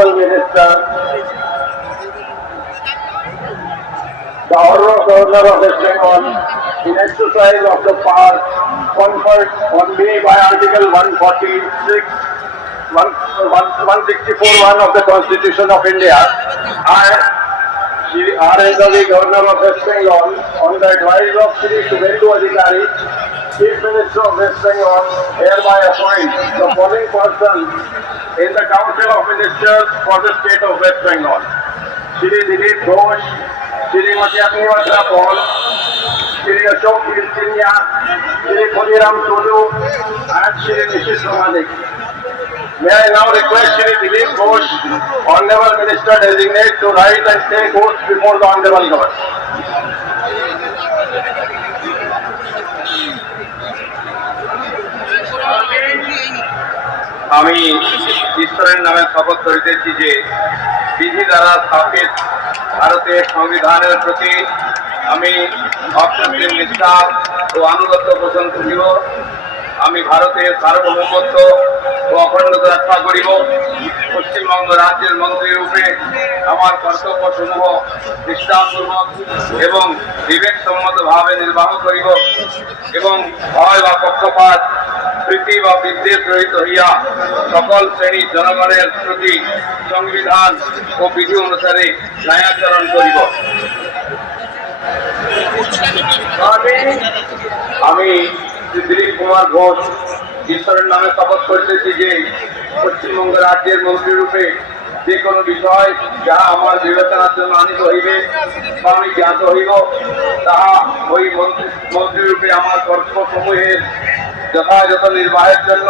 Honorable Minister, the Honorable Governor of West Bengal, in exercise of the power conferred on me by Article 164(1) of the Constitution of India, I, Shri R. Endavi, Governor of West Bengal, on the advice of Shri Subhendu Adhikari, Chief Minister of West Bengal, hereby appoint the following persons in the Council of Ministers for the State of West Bengal: Shri Dilip Ghosh, Shrimati Agnihotri Paul, Shri Ashok Kirtinya, Shri Khodiram Tolu, and Shri Nishit Ramanik. May I now request Shri Dilip Ghosh, Honorable Minister Designate, to rise and take oath before the Honorable Governor. আমি ঈশ্বরের নামে শপথ করিতেছি যে বিধি দ্বারা স্থাপিত ভারতের সংবিধানের প্রতি আমি অক্ষন্তিম নিষ্ঠা ও আনুগত্য পোষণ করিব। আমি ভারতের সার্বভৌমত্ব ও অখণ্ডতা রক্ষা করিব। পশ্চিমবঙ্গ রাজ্যের মন্ত্রী রূপে আমার কর্তব্যসমূহ নিষ্ঠাপূর্বক এবং বিবেকসম্মতভাবে নির্বাহ করিব এবং ভয় বা পক্ষপাত, প্রীতি বা বিদ্বেষ রহিত হইয়া সকল শ্রেণীর জনগণের প্রতি সংবিধান ও বিধি অনুসারে ন্যায়াচরণ করিব। আমি দিলীপ কুমার ঘোষ ঈশ্বরের নামে শপথ করিতেছি যে পশ্চিমবঙ্গ রাজ্যের মন্ত্রী রূপে যে কোনো বিষয় যাহা আমার বিবেচনার জন্য আনিত হইবে বা আমি জ্ঞাত হইব, তাহা ওই মন্ত্রী রূপে আমার কর্তব্যসমূহের যথাযথ নির্বাহের জন্য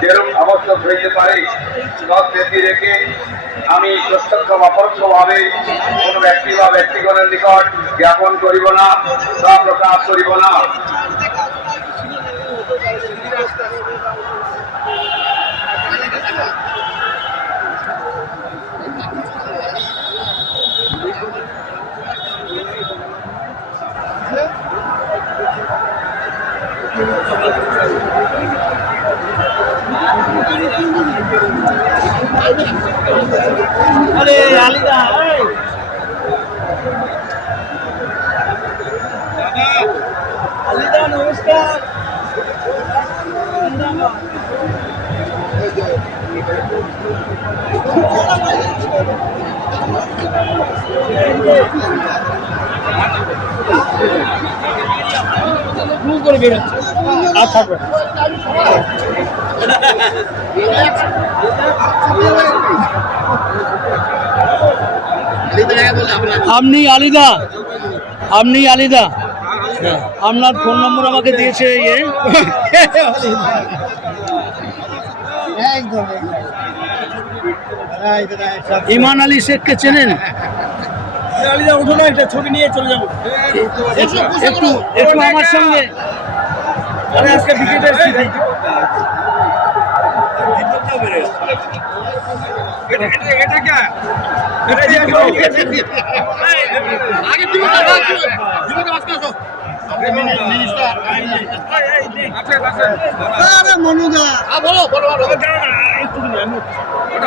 যেরূপ আবশ্যক হইতে পারে সব ব্যক্তি রেখে আমি প্রত্যক্ষ বা পরোক্ষভাবে কোনো ব্যক্তি বা ব্যক্তিগণের নিকট জ্ঞাপন করিব না বা প্রকাশ করিব না। अरे आलिदा आलिदा नमस्कार। করে বেরোচ্ছে আর থাকবে আপনি আলিদা, আপনি আলিদা, আপনার ফোন নম্বর আমাকে দিয়েছে ইয়ে ইমান আলী শেখকে চেনেন? আলিদা উঠো না, একটা ছবি নিয়ে চলে যাবো একটু একটু আমার সঙ্গে। আজকে বিকেটের স্থিতি এটা কে মনুদা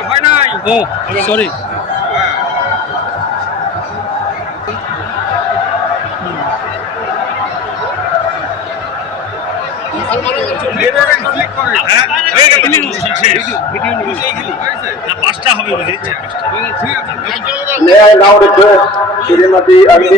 হয় নাই। ও sorry, May I now request Shrimati Agni